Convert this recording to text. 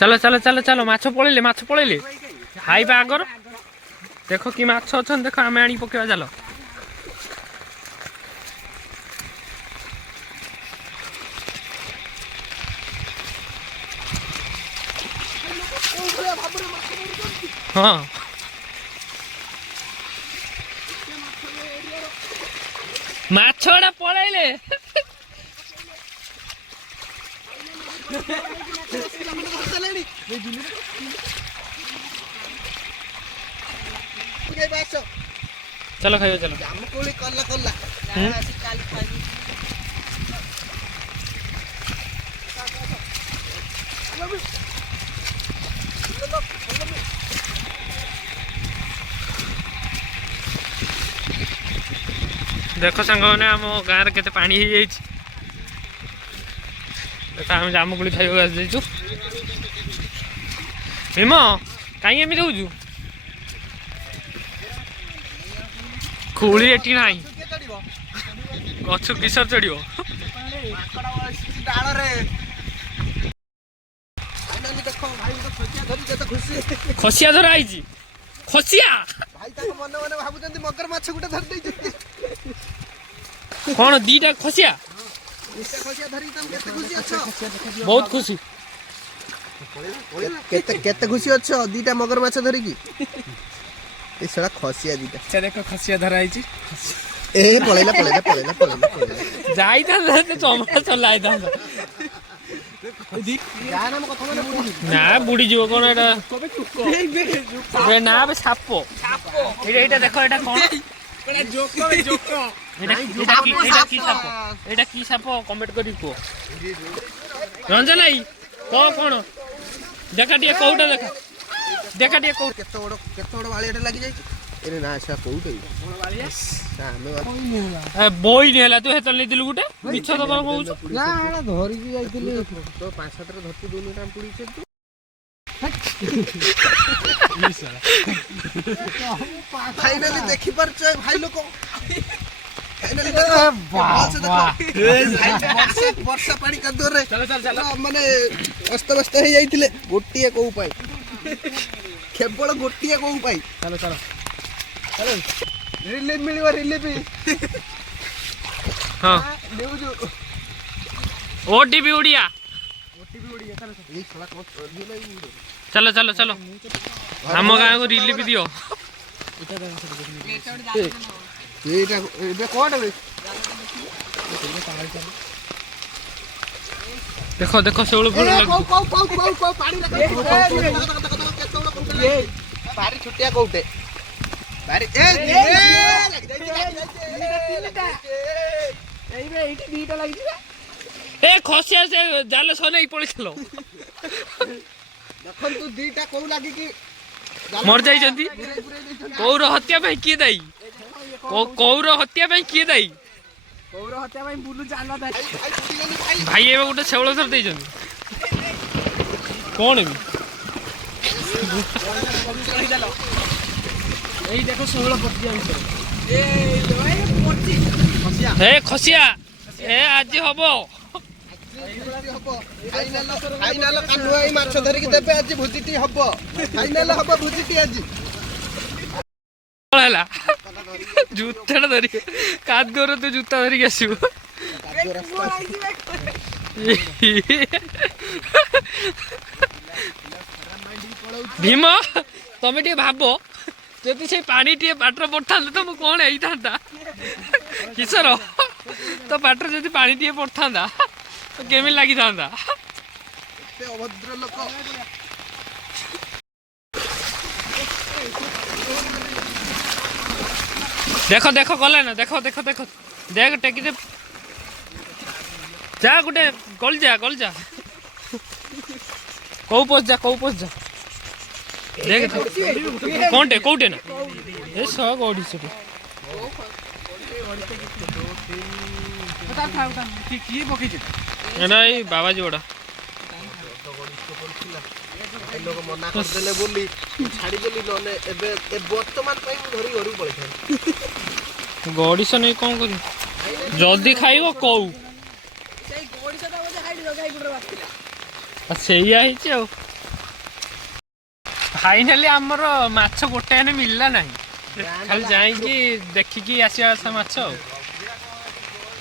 चलो चलो चलो चलो माछ पड़े हाइबा आगर देख कि माछ अच्छा देख आम आनी पकेवा चलो हाँ माछड़ा पड़े चलो खाइयो चलो देख सांग मैंने आम गाँव में केते पानी हो आम जामुकोली खाइबा जाइछु भीम कहीं एमती होजु खोली एटी ना गछ किसर चढ़ खसिया धरा आई खसिया कौन दीटा खसिया बहुत खुशी केते खुशी अच्छो दीटा मगर माछ धरिकी ए सड़ा खसिया दीटा अच्छा देखो खसिया धरा आई ए पळेला जाई था चमड़ा चलाई था ना बुड़ी जीव कौन एटा ना बे साप एटा देखो एटा कौन एटा की साप कमेंट करी को रंजन आई कौन देखा टिए कोउटा देखा टिए को केते बड़ वालियाटे लागि जाई एरे ना आशा कोउटे ए बोई नेला तू हेतल नै दिलु गुटे मिछ तो कर कहू ना एना धरि की जाइतिली तो 5-7 रे धरती दोनु टाइम पुडी छे तू फाइनली देखि परछ भाई लोक फाइनली वर्षा पानी कदर रे चलो माने अस्त व्यस्त हे जाइतिले गोटिए को उपाय केवल गोटिए को उपाय चलो रिलीफ मिलिवा रिलीफ हां न्यूज ओटीपी उड़िया ये थोड़ा कौन चलो चलो चलो हम गाँव को रिलीफ दियो एटा कोड रे देखो देखो सेउल फुल को पानी पारी छुटिया कोउटे पारी ए खसिया से जाल सने पड़ीछलो देखन तू दीटा को लागी कि मर जाई जंती कौर हत्या भाई किए दाई कौर हत्या भाई किए दाई कौर हत्या भाई बुलु जाल दाई भाई एबे गोटे सेउल सर देई जंती कोन एई देखो 16 पटिया भीतर ए खसिया ए आज हबो फाइनल कानुआई माछ धरिक देबे आज भुजिटी हबो फाइनल हबो भुजिटी आज होला जूता धरि कादोर तो जूता धरिक आसीबो भीम तमे टे भाबो जदि से पानी टे बाटर पड़ता तो मु कौन आई था किशोर तो बाटर जदि पानी टे पड़ता तो केमी लगी था अभद्र लोक देखो देखो गले ना देखो देखो देखो देख टेकी दे जा गुटे गल जा कौ पोस जा देख कौनटे कौटे ना ए सौ गौड़ी से କିଏ ପକେଇଛି ଏଇଟା ଏଇ ବାବାଜୀ ବଡ଼ା ଲୋକ ମନା କରିଦେଲେ ବୋଲି ଛାଡ଼ିଦେଲି ନହେଲେ ଏବେ ବର୍ତ୍ତମାନ ପାଇଁ ମୁଁ ଧରି ଘରକୁ ପଳେଇଥାନ୍ତି। ଗଡ଼ିଶ ନେଇ କ'ଣ କରିବି ଯଦି ଖାଇବ କଉ ସେଇଆ ହେଇଛି ଆଉ ଫାଇନାଲି ଆମର ମାଛ ଗୋଟେ ମିଳିଲା ନାହିଁ ଖାଲି ଯାଇକି ଦେଖିକି ଆସିବା କଥା ମାଛ ଆଉ